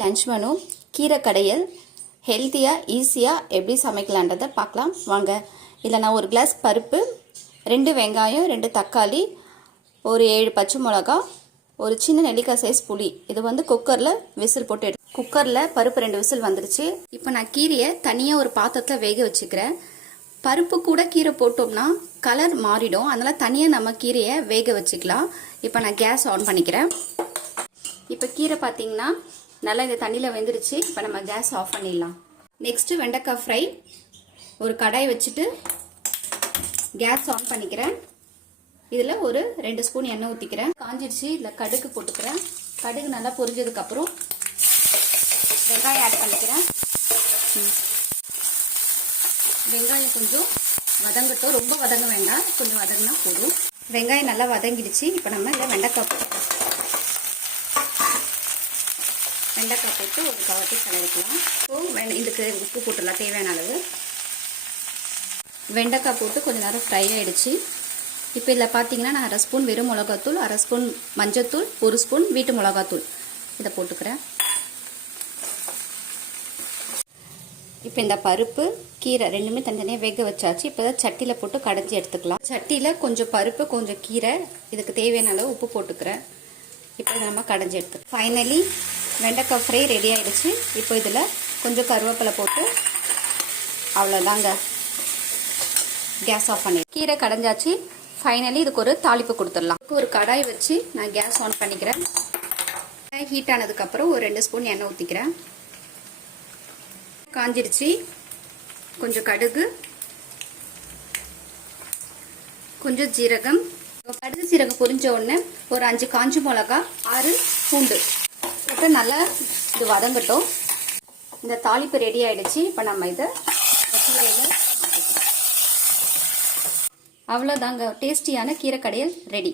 Lunch menu கீரை கடையல் ஹெல்த்தியாக ஈஸியாக எப்படி சமைக்கலான்றதை பார்க்கலாம் வாங்க. இதில் நான் ஒரு கிளாஸ் பருப்பு, 2 வெங்காயம், 2 தக்காளி, ஒரு 7 பச்சை மிளகா, ஒரு சின்ன நெல்லிக்காய் சைஸ் புளி. இது வந்து குக்கரில் விசில் போட்டு குக்கரில் பருப்பு 2 விசில் வந்துருச்சு. இப்போ நான் கீரையை தனியாக ஒரு பாத்திரத்தில் வேக வச்சுக்கிறேன். பருப்பு கூட கீரை போட்டோம்னா கலர் மாறிடும், அதனால் தனியாக நம்ம கீரையை வேக வச்சுக்கலாம். இப்போ நான் கேஸ் ஆன் பண்ணிக்கிறேன். இப்போ கீரை பார்த்தீங்கன்னா நல்லா இந்த தண்ணியில் வெந்துருச்சு. இப்போ நம்ம கேஸ் ஆஃப் பண்ணிடலாம். நெக்ஸ்ட்டு வெண்டைக்காய் ஃப்ரை. ஒரு கடாய் வச்சுட்டு கேஸ் ஆன் பண்ணிக்கிறேன். இதில் ஒரு 2 ஸ்பூன் எண்ணெய் ஊற்றிக்கிறேன். காஞ்சிடுச்சு. இதில் கடுகு போட்டுக்கிறேன். கடுகு நல்லா பொரிஞ்சதுக்கப்புறம் வெங்காயம் ஆட் பண்ணிக்கிறேன். வெங்காயம் கொஞ்சம் வதங்கட்டும், ரொம்ப வதங்க வேண்டாம், கொஞ்சம் வதங்கினா போதும். வெங்காயம் நல்லா வதங்கிடுச்சு. இப்போ நம்ம இதில் வெண்டைக்காய் போட்டு ஒரு கவட்டி கலரிக்கலாம். இதுக்கு உப்பு போட்டுடலாம் தேவையான அளவு. வெண்டைக்காய் போட்டு கொஞ்சம் நேரம் ஃப்ரை ஆகிடுச்சு. இப்போ இதில் பார்த்தீங்கன்னா நான் 1/2 ஸ்பூன் வெறும் மிளகாத்தூள், 1/2 ஸ்பூன் மஞ்சத்தூள், 1 ஸ்பூன் வீட்டு மிளகாத்தூள் இதை போட்டுக்கிறேன். இப்போ இந்த பருப்பு கீரை ரெண்டுமே தனித்தனியாக வேக வச்சாச்சு. இப்போ தான் சட்டியில் போட்டு கடைஞ்சி எடுத்துக்கலாம். சட்டியில் கொஞ்சம் பருப்பு கொஞ்சம் கீரை, இதுக்கு தேவையான அளவு உப்பு போட்டுக்கிறேன். இப்போ இதை நம்ம கடைஞ்சி எடுத்துக்கலாம். ஃபைனலி வெண்டைக்காய் ஃப்ரை ரெடி ஆகிடுச்சு. இப்போ இதில் கொஞ்சம் கருவேப்பிலை போட்டு அவ்வளோதாங்க, கேஸ் ஆஃப் பண்ணி கீரை கடைஞ்சாச்சு. ஃபைனலி இதுக்கு ஒரு தாளிப்பு கொடுத்துடலாம். ஒரு கடாய் வச்சு நான் கேஸ் ஆன் பண்ணிக்கிறேன். ஹீட் ஆனதுக்கப்புறம் ஒரு 2 ஸ்பூன் எண்ணெய் ஊற்றிக்கிறேன். காஞ்சிடுச்சு. கொஞ்சம் கடுகு, கொஞ்சம் ஜீரகம். கடுகு ஜீரகம் பொரிஞ்ச உடனே ஒரு 5 காஞ்ச மிளகா, 6 பூண்டு போட்டு நல்லா இது வதங்கட்டும். இந்த தாளிப்பு ரெடி ஆயிடுச்சு. இப்போ நம்ம இதை கீரையில் அவ்வளோதாங்க, டேஸ்டியான கீரை கடையல் ரெடி.